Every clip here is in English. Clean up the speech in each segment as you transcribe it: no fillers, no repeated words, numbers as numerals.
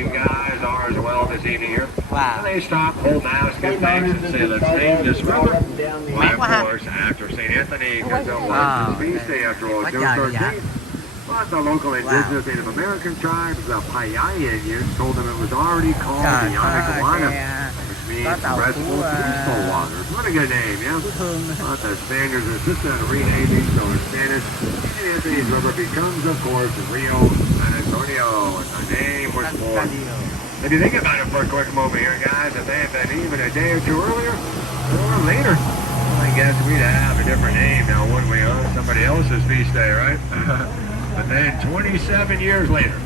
You guys are as well this evening here. Wow. And they stop, hold mask, give thanks, and say, let's name this river. Why, of course, after St. Anthony, because it was his feast day after all, June 13th. But the local indigenous Native American tribes, the Paiai Indians, told them it was already called the Anacawana, which means restful, peaceful waters. What a good name, yeah? But the Spaniards insisted on renaming, so in Spanish, St. Anthony's River becomes, of course, Rio San Antonio, and the name was born. If you think about it for a quick moment here, guys, if they had been even a day or two earlier, or later, well, I guess we'd have a different name now, wouldn't we, huh? Somebody else's feast day, right? But then 27 years later,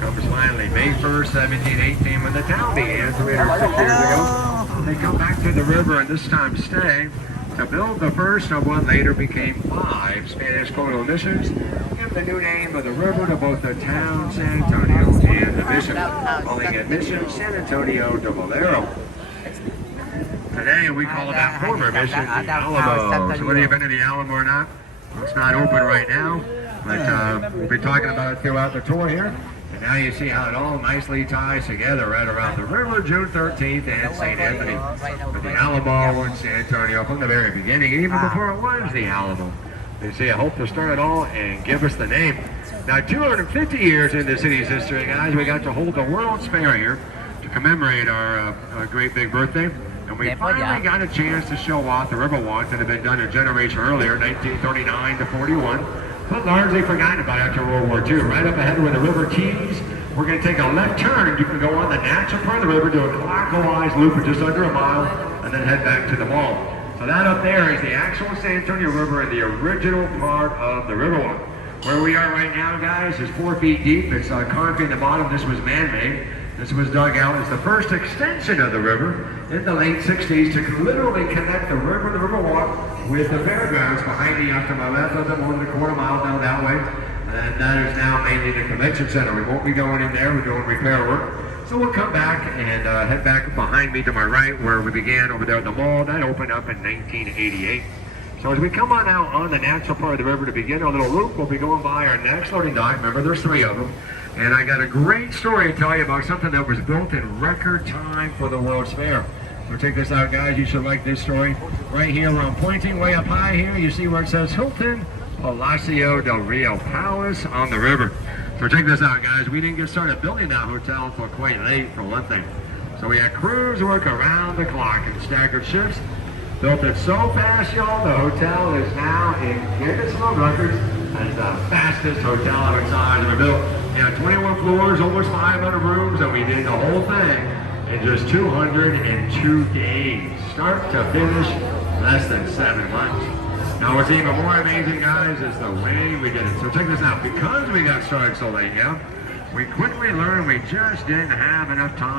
comes finally May 1st, 1718, when the town began 306 years ago. They come back to the river and this time stay to build the first of what later became 5 Spanish colonial missions. Give the new name of the river to both the town San Antonio and the mission, calling it Mission San Antonio de Valero. Today we call that former mission the Alamo. So whether you've been to the Alamo or not, it's not open right now. But we'll be talking about it throughout the tour here. And now you see how it all nicely ties together right around the river, June 13th, and St. Anthony. With the Alamo and San Antonio from the very beginning, even before it was the Alamo. You see, I hope to start it all and give us the name. Now, 250 years in the city's history, guys, we got to hold the World's Fair here to commemorate our great big birthday. And we finally got a chance to show off the Riverwalk that had been done a generation earlier, 1939 to 41. But largely forgotten about after World War II. Right up ahead where the river tees, we're going to take a left turn. You can go on the natural part of the river, do a clockwise loop of just under a mile, and then head back to the mall. So that up there is the actual San Antonio River and the original part of the Riverwalk. Where we are right now, guys, is 4 feet deep. It's carved in the bottom. This was man-made. This was dug out as the first extension of the river in the late 60s to literally connect the Riverwalk with the fairgrounds behind me off to my left, a little more than a quarter mile down that way. And that is now mainly the convention center. We won't be going in there. We're doing repair work. So we'll come back and head back behind me to my right where we began over there at the mall. That opened up in 1988. So as we come on out on the natural part of the river to begin our little loop, we'll be going by our next loading dock. Remember, there's 3 of them. And I got a great story to tell you about something that was built in record time for the World's Fair. So check this out, guys. You should like this story. Right here where I'm pointing, way up high here, you see where it says Hilton Palacio del Rio Palace on the river. So check this out, guys. We didn't get started building that hotel until quite late, for one thing. So we had crews work around the clock in staggered shifts. Built it so fast, y'all, the hotel is now in Guinness World Records as the fastest hotel of its size ever built. We had 21 floors, almost 500 rooms, and we did the whole thing in just 202 days. Start to finish, less than 7 months. Now what's even more amazing, guys, is the way we did it. So check this out. Because we got started so late, yeah, we quickly learned we just didn't have enough time.